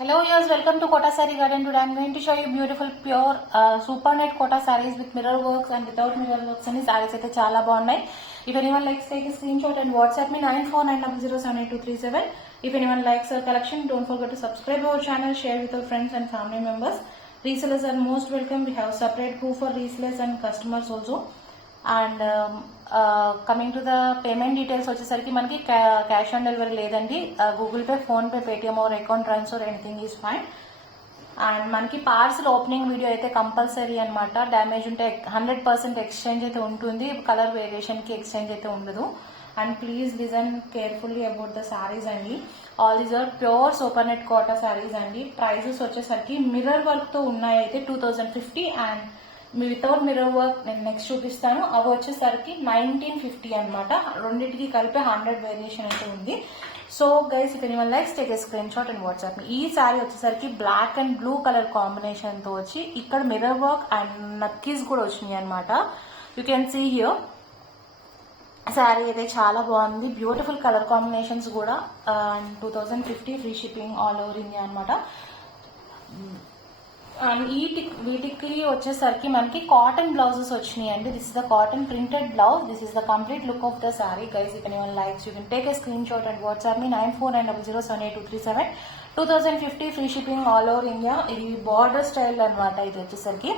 Hello viewers, welcome to Kota Saree Garden. Today I am going to show you beautiful pure super net Kota sarees with mirror works and without mirror works and sarees అయితే చాలా బాగున్నాయి. If anyone likes, take a screenshot and WhatsApp me 9490078237. If anyone likes our collection, don't forget to subscribe our channel, share with our friends and family members. Resellers are most welcome. We have separate group for resellers and customers also. And coming to the payment details వచ్చేసరికి మనకి cash on delivery లేదండి. Google pay, PhonePe, Paytm are account transfer anything is fine. And మనకి parcel opening video అయితే compulsory అనమాట. Damage ఉంటే 100% exchange అయితే ఉంటుంది, colour వేరియేషన్కి exchange అయితే ఉండదు. And please listen carefully about the saris అండి. All these are pure super net Kota saris అండి. ప్రైజెస్ వచ్చేసరికి మిర్రర్ వర్క్తో ఉన్నాయి అయితే 2050 అండ్ వితౌట్ మిర్రర్ వర్క్ నేను నెక్స్ట్ చూపిస్తాను. అవి వచ్చేసరికి 1950 అనమాట. రెండింటికి కలిపి 100 వేరియేషన్ అయితే ఉంది. So guys, if anyone likes, take a screen shot and WhatsApp. ఈ శారీ వచ్చేసరికి black and blue colour combination తో వచ్చి ఇక్కడ మిర్రర్ వర్క్ అండ్ నక్కీస్ కూడా వచ్చినాయి అనమాట. You can see here. Saree అయితే చాలా బాగుంది, బ్యూటిఫుల్ కలర్ కాంబినేషన్స్ కూడా. And 2050 free shipping all over India అనమాట. అండ్ వీటికి వచ్చేసరికి మనకి కాటన్ బ్లౌజెస్ వచ్చినాయి అండి. This is the cotton printed blouse. This is the complete look of the saree. Guys, if anyone likes, you can take a screen shot and WhatsApp me 9490078237. 2050 free shipping all over India. ఇది border style అనమాట ఇది వచ్చేసరికి.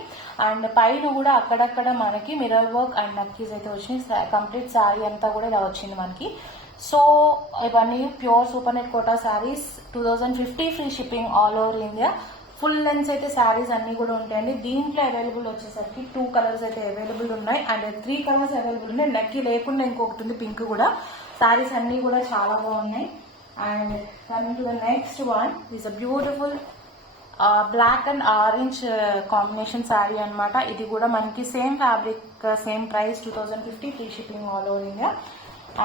And పైన కూడా అక్కడక్కడ మనకి mirror work and నక్కీస్ అయితే వచ్చినాయి. కంప్లీట్ శారీ అంతా కూడా ఇలా వచ్చింది మనకి. సో ఇవన్నీ pure super net Kota sarees. 2050 free shipping all over India. Full length అయితే శారీస్ అన్ని కూడా ఉంటాయండి. దీంట్లో అవైలబుల్ వచ్చేసరికి 2 కలర్స్ అయితే అవైలబుల్ ఉన్నాయి అండ్ 3 కలర్స్ అవైలబుల్ ఉన్నాయి. నక్కి లేకుండా ఇంకొకటి ఉంది, పింక్ కూడా. శారీస్ అన్ని కూడా చాలా బాగున్నాయి. And coming to the next one is a beautiful black and orange combination saree అనమాట. ఇది కూడా మనకి same fabric, same price, 2050 free shipping all over India.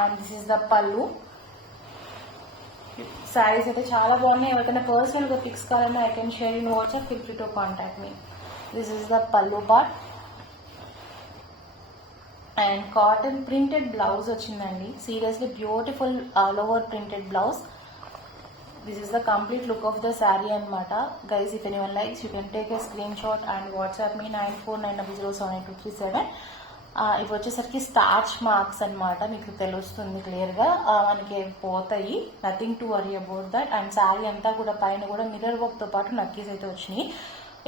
And this is the pallu. Sarees అయితే చాలా బాగున్నాయి. ఎవరికైనా పర్సనల్ గా పిక్స్ కావాలన్నా I can share in WhatsApp. Feel free to contact me. This is the pallu part. And cotton printed blouse వచ్చిందండి. Seriously beautiful all over printed blouse. This is the complete look of the sari అనమాట. Guys, if anyone likes, you can take a screen shot and WhatsApp me 9490078237. ఇవి వచ్చేసరికి starch marks అనమాట. మీకు తెలుస్తుంది clear గా, మనకి పోతాయి. Nothing to worry about that. And sari అంతా కూడా పైన కూడా మిర్రర్ వర్క్ తో పాటు నక్కీస్ అయితే వచ్చినాయి.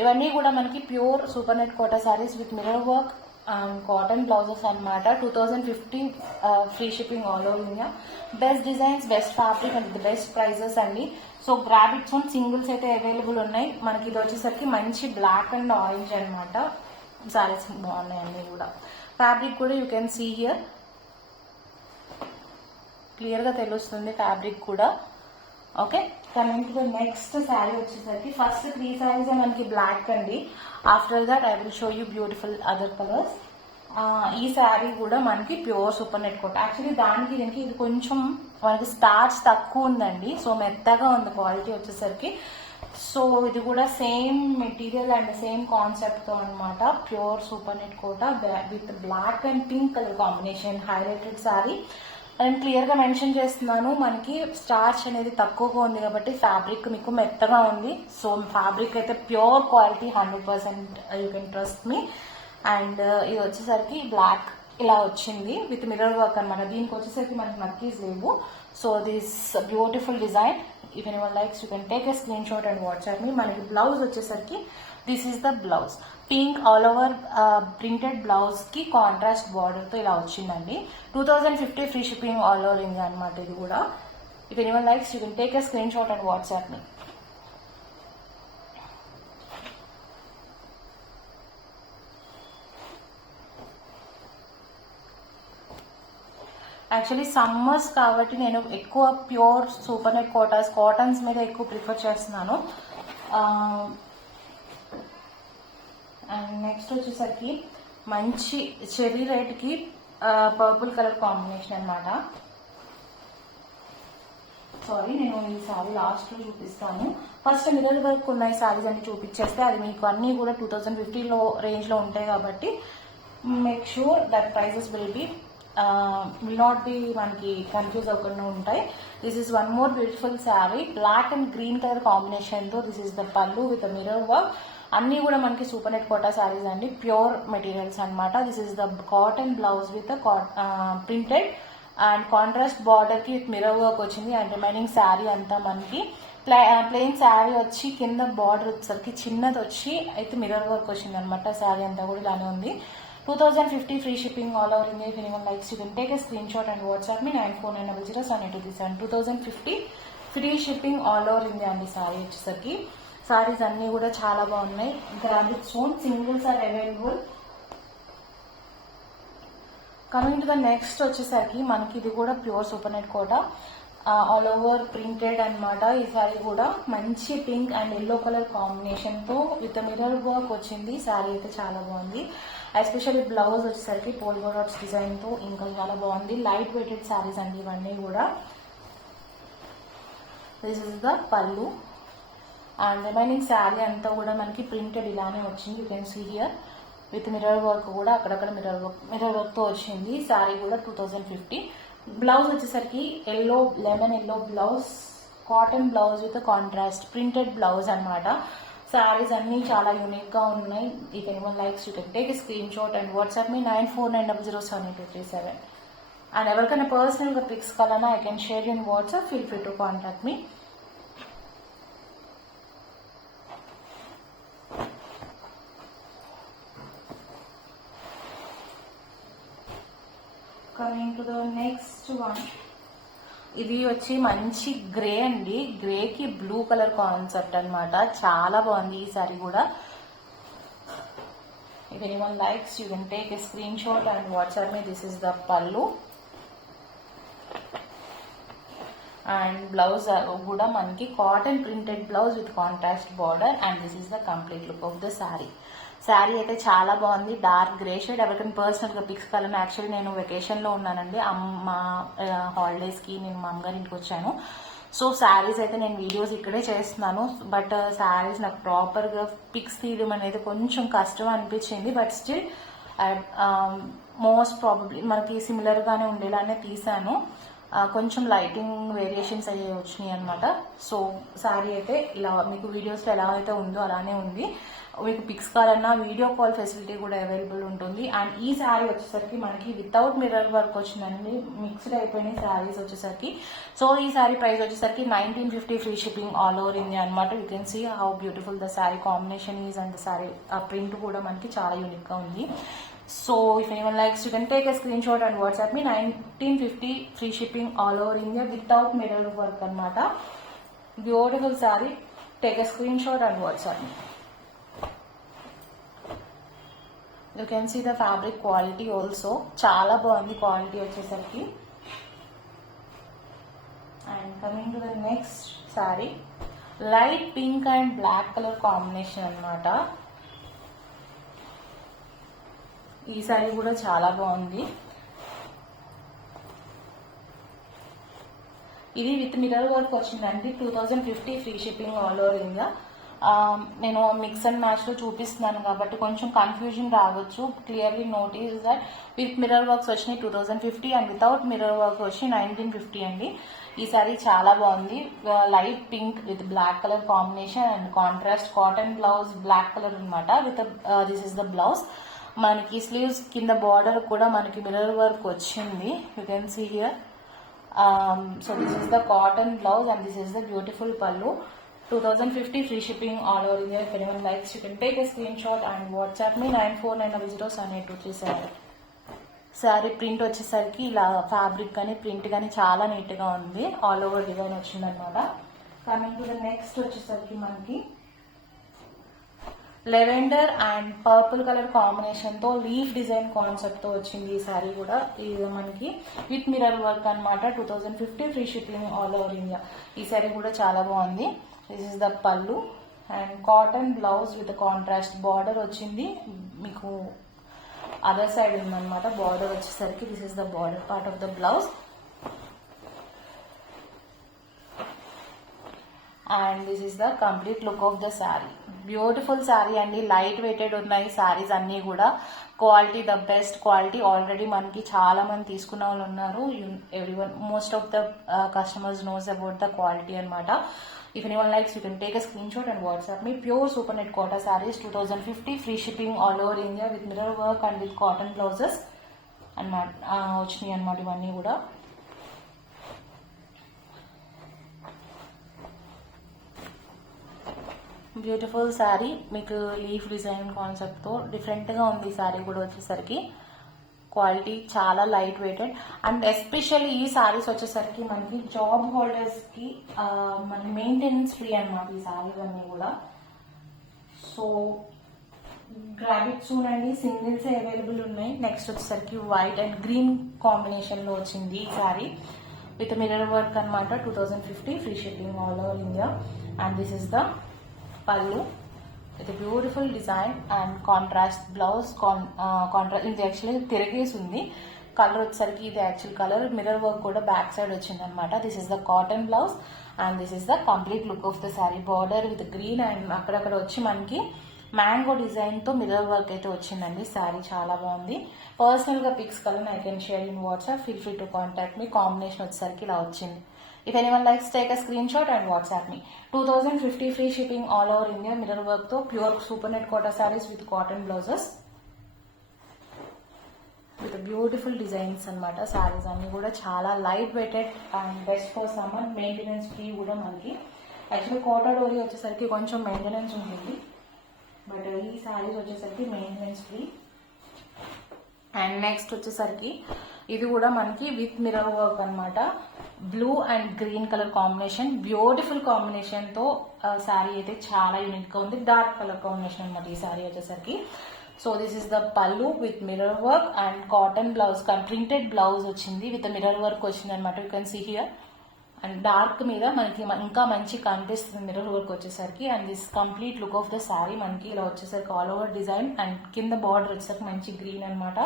ఇవన్నీ కూడా మనకి pure super net Kota saris with mirror work and cotton blouses అనమాట. 2050 free shipping all over India. Best designs, best fabric and best prices అండి. So grab it soon. Singles అయితే అవైలబుల్ ఉన్నాయి మనకి. ఇది వచ్చేసరికి మంచి బ్లాక్ అండ్ ఆరెంజ్ అనమాట. శారీస్ బాగున్నాయి అన్ని కూడా. ఫ్యాబ్రిక్ కూడా you can see here, clear గా తెలుస్తుంది ఫ్యాబ్రిక్ కూడా. Okay, coming to the next saree వచ్చేసరికి ఫస్ట్ 3 శారీస్ మనకి బ్లాక్ అండి. After that I will show you beautiful other colours. ఈ శారీ కూడా మనకి pure super net Kota. Actually దీనికి ఇది కొంచెం మనకి స్టార్చ్ తక్కువ ఉందండి. సో మెత్తగా ఉంది క్వాలిటీ వచ్చేసరికి. సో ఇది కూడా same material and same concept తో అనమాట. Pure super net Kota with black and pink colour combination highlighted saree. And clear గా మెన్షన్ చేస్తున్నాను, మనకి స్టార్చ్ అనేది తక్కువగా ఉంది కాబట్టి ఫ్యాబ్రిక్ మీకు మెత్తగా ఉంది. సో ఫ్యాబ్రిక్ అయితే pure quality, 100% you can trust me. And ఇది వచ్చేసరికి బ్లాక్ ఇలా వచ్చింది విత్ మిర్రర్ వర్క్ అనమాట. దీనికి వచ్చేసరికి మనకి నక్కీస్ లేవు. So this beautiful design. If anyone likes, you can take a screen shot and WhatsApp me. మనకి బ్లౌజ్ వచ్చేసరికి this is the blouse. Pink all over printed blouse కి కాంట్రాస్ట్ బార్డర్ తో ఇలా వచ్చిందండి. 2050 free shipping all over India అనమాట ఇది కూడా. If anyone likes, you can take a screen shot and WhatsApp me. Actually summers కాబట్టి నేను ఎక్కువ ప్యూర్ సూపర్ నెట్ కాటన్స్ మీద ఎక్కువ ప్రిఫర్ చేస్తున్నాను. అండ్ నెక్స్ట్ వచ్చేసరికి మంచి చెర్రీ రెడ్ కి పర్పుల్ కలర్ కాంబినేషన్ అనమాట. సారీ, నేను ఈ శారీ లాస్ట్ లో చూపిస్తాను. ఫస్ట్ మిర్రర్ వర్క్ ఉన్న శారీస్ అన్ని చూపించేస్తే అది మీకు అన్ని కూడా 2050 రేంజ్ లో ఉంటాయి కాబట్టి make sure that prices will be will not be మనకి కన్ఫ్యూజ్ అవ్వకుండా ఉంటాయి. This is one more beautiful saree, black and green colour కాంబినేషన్తో. This is the pallu with mirror work. అన్నీ కూడా మనకి సూపర్ నెట్ కోటా శారీస్ అండి, ప్యూర్ మెటీరియల్స్ అనమాట. This is the cotton blouse with printed and contrast border కి విత్ మిర్రర్ వర్క్ వచ్చింది. And remaining saree అంతా మనకి ప్లెయిన్ శారీ వచ్చి కింద బార్డర్ వచ్చేసరికి చిన్నది వచ్చి అయితే మిర్రర్ వర్క్ వచ్చింది అనమాట. శారీ అంతా కూడా ఇలానే ఉంది. 2050 free shipping all over India. If anyone likes you can take a screen shot and WhatsApp me 9490078237. 2050 free shipping all over India అండి. శారీ వచ్చేసరికి శారీస్ అన్ని కూడా చాలా బాగున్నాయి. ఇంకా rabbit stone singles are available. Coming to the next వచ్చేసరికి మనకి ఇది కూడా pure super net Kota, all over printed అనమాట. ఈ శారీ కూడా మంచి pink and yellow colour combination తో విత్ మిర్రర్ వర్క్ వచ్చింది. శారీ అయితే చాలా బాగుంది. ఎస్పెషల్లీ బ్లౌజ్ వచ్చేసరికి పోల్గో డాట్స్ డిజైన్ తో ఇంకా చాలా బాగుంది. లైట్ వెయిటెడ్ శారీస్ అండి ఇవన్నీ కూడా. This is the pallu and remaining saree అంతా కూడా మనకి ప్రింటెడ్ ఇలానే వచ్చింది. You can see here with mirror work కూడా అక్కడక్కడ మిర్రర్ వర్క్ తో వచ్చింది. శారీ కూడా 2050. బ్లౌజ్ వచ్చేసరికి lemon yellow blouse, cotton blouse with contrast printed blouse అనమాట. శారీస్ అన్ని చాలా యూనిక్ గా ఉన్నాయి. If anyone likes you can take screen shot and WhatsApp me 9490078237. And ఎవరికైనా పర్సనల్ గా పిక్స్ కావాలన్నా I can share in WhatsApp. Feel free to contact me. Coming to the next one, ఇది వచ్చి మంచి గ్రే అండి. గ్రేకి blue colour concept అనమాట. చాలా బాగుంది ఈ సారీ కూడా. If anyone likes you can take a screen shot and WhatsApp me. This is the pallu and blouse కూడా మనకి cotton printed blouse with contrast border and this is the complete look of the sari. Sari అయితే చాలా బాగుంది, dark grey shade. ఎవరికైనా personal గా pics కావాలని, actually నేను vacation లో ఉన్నానండి, మా హాలిడేస్ కి నేను మా అమ్మగారి ఇంటికి వచ్చాను. సో శారీస్ అయితే నేను వీడియోస్ ఇక్కడే చేస్తున్నాను. బట్ శారీస్ నాకు ప్రాపర్ గా పిక్స్ తీయడం అనేది కొంచెం కష్టం అనిపించింది. బట్ స్టిల్ మోస్ట్ ప్రాబబ్లీ మనకి సిమిలర్ గానే ఉండేలానే తీసాను. కొంచెం లైటింగ్ వేరియేషన్స్ అయ్యే వచ్చినాయి అనమాట. సో శారీ అయితే ఇలా మీకు వీడియోస్లో ఎలా అయితే ఉందో అలానే ఉంది. మీకు పిక్స్ కావాలన్నా వీడియో కాల్ ఫెసిలిటీ కూడా అవైలబుల్ ఉంటుంది. అండ్ ఈ శారీ వచ్చేసరికి మనకి వితౌట్ మిర్రర్ వర్క్ వచ్చిందండి, మిక్స్డ్ అయిపోయినాయి శారీస్ వచ్చేసరికి. సో ఈ శారీ ప్రైస్ వచ్చేసరికి 1950 free shipping all over India అనమాట. You can see how beautiful the sari combination is and the sari print కూడా మనకి చాలా యూనిక్ గా ఉంది. So if anyone likes, you can take a screenshot and WhatsApp me. 1950 free shipping all over India without mirror work anamata. Beautiful saree. Take a screenshot and WhatsApp me. You can see the fabric quality also. Chala bagundi quality vachesariki. And coming to the next saree, light pink and black color combination anamata. ఈ sorry కూడా చాలా బాగుంది. ఇది with mirror work వచ్చిందండి. 2050 free shipping all over India. నేను mix and match లో చూపిస్తున్నాను కాబట్టి కొంచెం కన్ఫ్యూజన్ రావచ్చు. Clearly notice that with mirror works వచ్చినాయి 2050 అండ్ వితౌట్ మిర్రర్ వర్క్ వచ్చి 1950 అండి. ఈ సారీ చాలా బాగుంది. Light pink with black colour combination and contrast cotton blouse black colour అనమాట. With this is the blouse. మనకి స్లీవ్స్ కింద బార్డర్ కూడా మనకి మిర్రర్ వర్క్ వచ్చింది. You can see here. So this is the cotton blouse and this is the beautiful pallu. 2050 free shipping all over India. If anyone likes, you can take a screenshot and WhatsApp me 9490078237. Sari print వచ్చేసరికి ఇలా fabric కానీ print కానీ చాలా neat గా ఉంది. All over design వచ్చిందనమాట. Coming to the next వచ్చేసరికి మనకి lavender and purple colour combination తో లీఫ్ డిజైన్ కాన్సెప్ట్ తో వచ్చింది ఈ సారీ కూడా. ఇది మనకి విత్ మిర్రర్ వర్క్ అనమాట. 2050 free shipping all over India. ఈ సారీ కూడా చాలా బాగుంది. This is the pallu and cotton blouse with contrast border వచ్చింది. మీకు అదర్ సైడ్ ఉందన్నమాట బార్డర్ వచ్చేసరికి. This is the border part of the blouse and this is the complete look of the saree. Beautiful sari అండి, light weighted ఉన్నాయి శారీస్ అన్నీ కూడా. Quality the best quality. Already మనకి చాలా మంది తీసుకున్న వాళ్ళు ఉన్నారు. Everyone most of the customers knows about the quality అనమాట. If anyone likes, you can take a screenshot and WhatsApp me. Pure super net quota sarees 2050, free shipping all over India with mirror work and with cotton blouses and వచ్చినాయి అన్నమాట ఇవన్నీ కూడా. Beautiful sari, మీకు leaf design కాన్సెప్ట్తో డిఫరెంట్గా ఉంది శారీ కూడా వచ్చేసరికి. క్వాలిటీ చాలా లైట్ వెయిటెడ్ అండ్ ఎస్పెషల్లీ ఈ సారీస్ వచ్చేసరికి మనకి జాబ్ హోల్డర్స్కి మన మెయింటెనెన్స్ ఫ్రీ అనమాట ఈ సారీస్ అన్నీ కూడా. సో గ్రాబ్ ఇట్ సూన్ అండి, సింగిల్స్ అవైలబుల్ ఉన్నాయి. నెక్స్ట్ వచ్చేసరికి వైట్ అండ్ గ్రీన్ కాంబినేషన్లో వచ్చింది ఈ సారీ విత్ మిర్రర్ వర్క్ అనమాట. 2050, free shipping all over India. And this is the pallu with beautiful design and contrast blouse. Contrast ఇది యాక్చువల్లీ తిరగేసి ఉంది. కలర్ వచ్చేసరికి ఇది యాక్చువల్ కలర్. మిర్రర్ వర్క్ కూడా బ్యాక్ సైడ్ వచ్చింది అనమాట. This is the cotton blouse and this is the complete look of the sari. Border with green and అక్కడక్కడ వచ్చి మనకి మ్యాంగో డిజైన్తో మిర్రర్ వర్క్ అయితే వచ్చిందండి. శారీ చాలా బాగుంది. పర్సనల్గా pics colour I can share in WhatsApp. Feel free to contact me. Combination వచ్చేసరికి ఇలా వచ్చింది. If anyone likes, take a screenshot and WhatsApp me. 2050, free shipping all over India. Mirror work to pure super net quota sarees with cotton blouses with beautiful designs అనమాట. sarees అన్ని కూడా చాలా light weighted and best for summer. Maintenance free కూడా మనకి. Actually quota డోరీ వచ్చేసరికి కొంచెం maintenance ఉంటుంది, బట్ ఈ sarees వచ్చేసరికి మెయింటెనెన్స్ ఫ్రీ. అండ్ నెక్స్ట్ వచ్చేసరికి ఇది కూడా మనకి విత్ మిర్రర్ వర్క్ అనమాట. Blue and green colour combination, beautiful combination తో శారీ అయితే చాలా యూనిక్ గా ఉంది. డార్క్ కలర్ కాంబినేషన్ అనమాట ఈ శారీ వచ్చేసరికి. So this is the pallu with mirror work and cotton blouse, printed blouse వచ్చింది విత్ మిర్రర్ వర్క్ వచ్చింది అనమాట. You can see here. And dark మీద మనకి ఇంకా మంచి కనిపిస్తుంది మిర్రర్ వర్క్ వచ్చేసరికి. And this complete look of the saree మనకి ఇలా వచ్చేసరికి ఆల్ ఓవర్ డిజైన్ అండ్ కింద బార్డర్ వచ్చేసరికి మంచి గ్రీన్ అనమాట.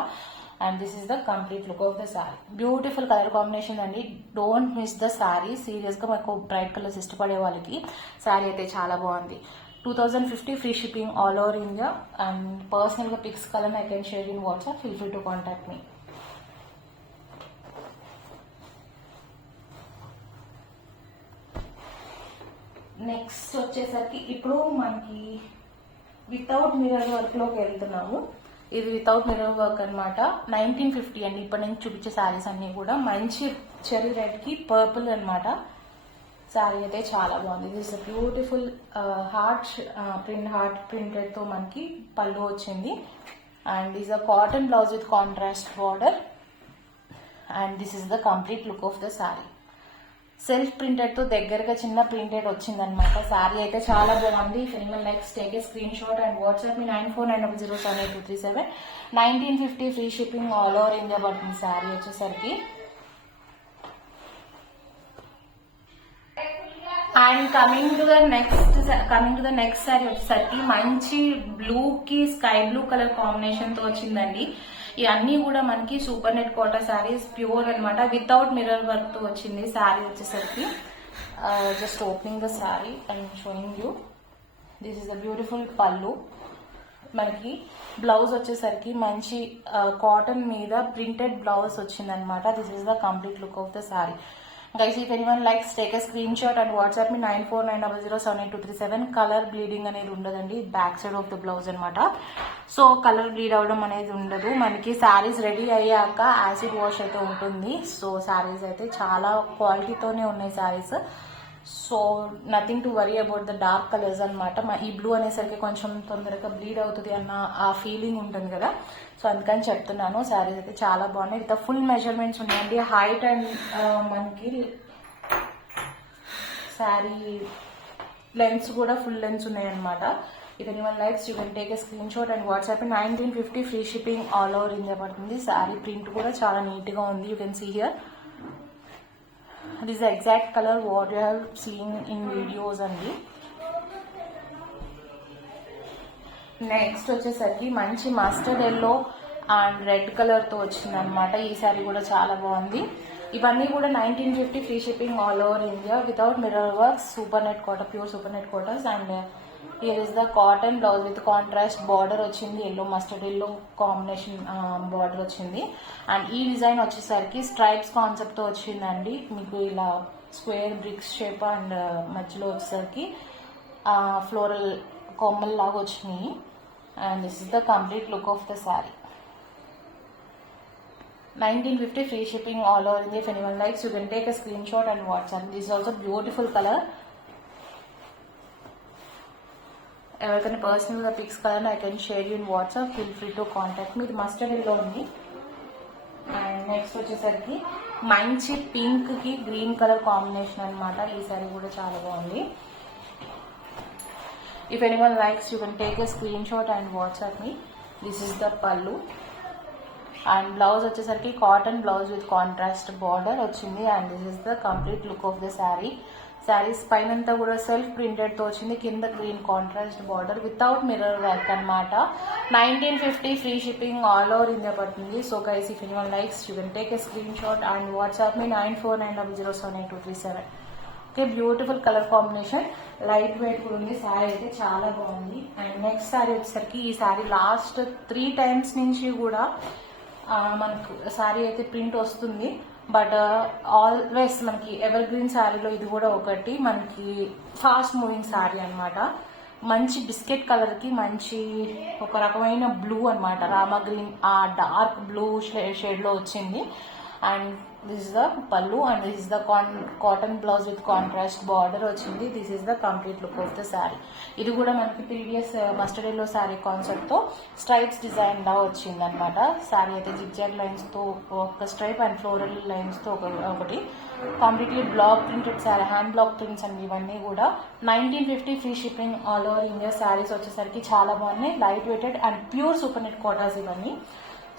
And this is the complete look of the saree. Beautiful colour combination అండి. Don't miss the sari. సీరియస్గా మాకు బ్రైట్ కలర్స్ ఇష్టపడే వాళ్ళకి శారీ అయితే చాలా బాగుంది. 2050, free shipping all over India. And పర్సనల్గా pics colour I can share in WhatsApp. Feel free to contact me. Next వచ్చేసరికి ఇప్పుడు మనకి వితౌట్ మిర్రర్ వర్క్ లోకి వెళ్తున్నాము. ఇది వితౌట్ మిర్రర్ వర్క్ అనమాట. 1950 అండి. ఇప్పటి నుంచి చూపించే శారీస్ అన్ని కూడా మంచి చెరీ రెడ్ కి పర్పుల్ అనమాట. శారీ అయితే చాలా బాగుంది. ఇది ఇస్ బ్యూటిఫుల్ హార్ట్ ప్రింటెడ్ తో మనకి పళ్ళు వచ్చింది. And this a cotton blouse with contrast border. And this is the complete look of the sari. Self printed తో దగ్గరగా చిన్న ప్రింటెడ్ వచ్చిందనమాట. శారీ అయితే చాలా బాగుంది. If anyone likes, take a screen shot and WhatsApp me 9490078237. 1950, free shipping all over India పడుతుంది శారీ వచ్చేసరికి. And coming to the next saree వచ్చేసరికి మంచి బ్లూ కి స్కై బ్లూ కలర్ కాంబినేషన్ తో వచ్చిందండి. ఇవన్నీ కూడా మనకి super net Kota sarees pure అనమాట. వితౌట్ మిర్రర్ వర్క్ తో వచ్చింది శారీ వచ్చేసరికి. Just opening the saree and showing you. This is the beautiful pallu. మనకి బ్లౌజ్ వచ్చేసరికి మంచి కాటన్ మీద ప్రింటెడ్ బ్లౌజ్ వచ్చింది అనమాట. This is the complete look of the sari. Guys, if anyone likes, take a screenshot and WhatsApp me 9490078237. Colour bleeding అనేది ఉండదండి. Back side of the blouse అనమాట. So colour bleed అవడం అనేది ఉండదు. మనకి శారీస్ రెడీ అయ్యాక యాసిడ్ వాష్ అయితే ఉంటుంది. సో శారీస్ అయితే చాలా క్వాలిటీతోనే ఉన్నాయి saris. So nothing to worry about the dark colours అనమాట. ఈ బ్లూ అనేసరికి కొంచెం తొందరగా బ్లీడ్ అవుతుంది అన్న ఆ ఫీలింగ్ ఉంటుంది కదా. సో అందుకని చెప్తున్నాను. శారీస్ అయితే చాలా బాగున్నాయి. విత్ ఫుల్ మెజర్మెంట్స్ ఉన్నాయండి. హైట్ అండ్ మనకి శారీ లెన్స్ కూడా ఫుల్ లెన్స్ ఉన్నాయన్నమాట. If anyone likes, you can take a screen shot and WhatsApp. 1950, free shipping all over India పడుతుంది. శారీ ప్రింట్ కూడా చాలా నీట్ గా ఉంది. You can see here. This is the exact color what you have seen in videos అండి. Next వచ్చేసరికి మంచి mustard yellow and red colour తో వచ్చింది అనమాట. ఈ శారీ కూడా చాలా బాగుంది. ఇవన్నీ కూడా 1950 free shipping all over India without mirror works, super net Kota, pure super net Kotas. And here is the cotton blouse with contrast border వచ్చింది, yellow mustard yellow combination border వచ్చింది. అండ్ ఈ డిజైన్ వచ్చేసరికి స్ట్రైప్స్ కాన్సెప్ట్ తో వచ్చిందండి. మీకు ఇలా square bricks shape and మధ్యలో వచ్చేసరికి ఫ్లోరల్ కొమ్మల్ లాగా వచ్చినాయి. And this is the complete look of the sari. 1950 free shipping all over India. If anyone likes, you can take a screenshot and WhatsApp. This is also beautiful color. ఎవరికైనా పర్సనల్గా pics కావాలని I can share you in WhatsApp. Feel free to contact me. ఇది mustard yellow ఉంది. And next వచ్చేసరికి మంచి pink కి green colour combination అనమాట. ఈ సారీ కూడా చాలా బాగుంది. If anyone likes, you can take a screenshot and WhatsApp me. This is the pallu. And blouse వచ్చేసరికి cotton blouse with contrast border వచ్చింది. And this is the complete look of the sari. Saris పైనంతా కూడా self printed తో వచ్చింది, కింద green contrast border without mirror work అనమాట. 1950 free shipping all over India పడుతుంది. So guys, if anyone likes, you can take a screen shot and WhatsApp me 9490078237. Okay, beautiful colour combination, light weight కూడా ఉంది. శారీ అయితే చాలా బాగుంది. And next saree వచ్చేసరికి ఈ sari last 3 times నుంచి కూడా మనకు శారీ అయితే ప్రింట్ వస్తుంది. బట్ ఆల్వేస్ మనకి ఎవర్ గ్రీన్ శారీలో ఇది కూడా ఒకటి మనకి ఫాస్ట్ మూవింగ్ శారీ అనమాట. మంచి బిస్కెట్ కలర్ కి మంచి ఒక రకమైన బ్లూ అనమాట, రామా గ్రీన్ ఆ డార్క్ బ్లూ షేడ్ లో వచ్చింది. And this is the pallu and this is the cotton blouse with contrast border వచ్చింది. This is the complete look of the sari. ఇది కూడా మనకి previous mustard yellow sari concept తో స్ట్రైప్స్ డిజైన్ లా వచ్చింది అనమాట. శారీ అయితే జిగ్జాగ్ లైన్స్ తో ఒక స్ట్రైప్ అండ్ ఫ్లోరల్ లైన్స్ తో ఒకటి completely black printed saree, hand block prints and ఇవన్నీ కూడా 1950 free shipping all over India. Sarees వచ్చేసరికి చాలా బాగున్నాయి, light weighted and pure super net Kotas ఇవన్నీ.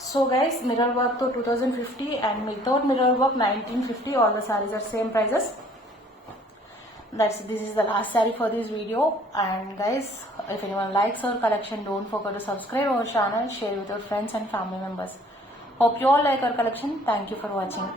So guys, mirror work to 2050 and without mirror work 1950. All the sarees are same prices. This is the last saree for this video. And guys, if anyone likes our collection, don't forget to subscribe our channel, share with your friends and family members. Hope you all like our collection. Thank you for watching.